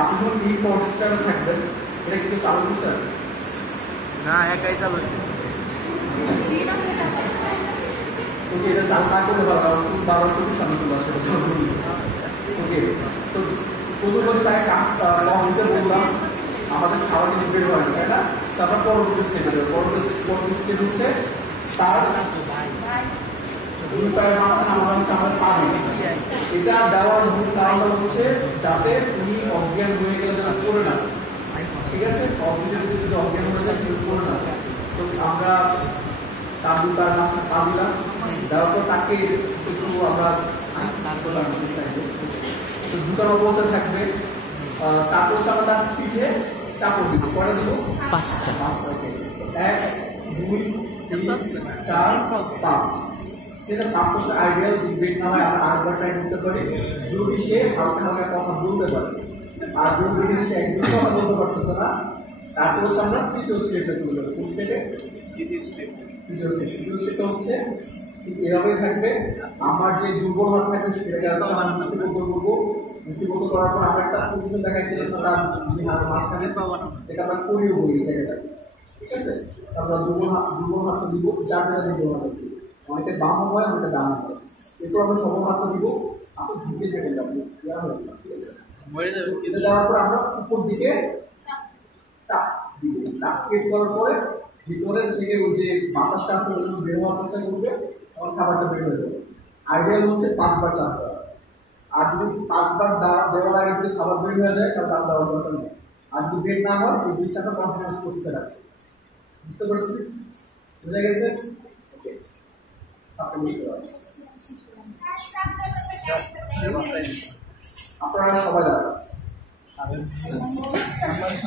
আপনি যখন এই পজিশনে থাকবেন এটা কিন্তু চালু করতে না একাই চালাচ্ছে। ওকে, এটা চালু না করলে ভালো, কারণ খুব বারবার চোখের সামনে চলে আসে। ওকে, তো প্রচুর বছর তাকে কাজ দিতে বললাম, আমাদের খাওয়া জিনিস বের হয় না, তাই না? তারপর পরবর্তী স্টেপ পরবর্তী স্টেপ হচ্ছে তার দুই পায়ের মাঝখানে আমরা হচ্ছে আমাদের পা দিই। এটা দেওয়ার মূল কারণ হচ্ছে যাতে উনি অজ্ঞান হয়ে গেলে যেন পড়ে না, ঠিক আছে? অজ্ঞান যদি অজ্ঞান হয়ে যায় কিন্তু পড়ে না। তো আমরা তার দুই পায়ের মাঝখানে পা দিলাম, দেওয়ার পর তাকে একটু আমরা জুতার অবস্থায় থাকবে। তারপর হচ্ছে আমরা তার পিঠে চাপড় দিব, পরে দিব 5টা। 1 2 3 4 5। এটা 5 হচ্ছে আইডিয়াল। বেড না হয় আমরা আরেকবার ট্রাই করতে পারি যদি সে হালকা হালকা কথা বলতে পারে। আর যদি সে একদম কথা বলতে পারতেছে না, তারপর হচ্ছে আমরা তৃতীয় স্টেপে চলে যাবো। কোন স্টেপে? তৃতীয় স্টেপটা হচ্ছে এভাবে থাকবে। আমার যে দুর্বল হাত থাকবে সেটাকে আমরা মুষ্টিবদ্ধ করবো। মুষ্টিবদ্ধ করার পর আমরা একটা পজিশন দেখাইছিলাম, হাত মাঝখানে এটা আমরা করিও বলি এই জায়গাটা, ঠিক আছে? আমরা দুর্বল হাতটা দিব, যার যেটা দুর্বল হাত দিব, অনেকে বাম হয় অনেকে ডান হয়। এরপর আমরা সবল হাতটা দিব, আপনি ঝুঁকে থেকে যাবো, ঠিক আছে? এটা দেওয়ার পর আমরা উপর দিকে চাপ দিব। চাপ কেট করার পরে ভিতরের দিকে ওই যে বাতাসটা আছে ওগুলো বের হওয়ার চেষ্টা করবে, তখন খাবারটা বের হয়ে যাবে। আইডিয়াল হচ্ছে 5 বার চাপ দেওয়া। আর যদি 5 বার দেওয়ার আগে যদি খাবার বের হয়ে যায় তাহলে তার দেওয়ার দরকার নেই। আর যদি বের না হয় এই জিনিসটাকে কন্টিনিউয়াস করতে রাখবে। বুঝতে পারছি? বুঝে গেছে? ওকে, আপনি বুঝতে পারছেন। আপনারা সবাই দাঁড়ান।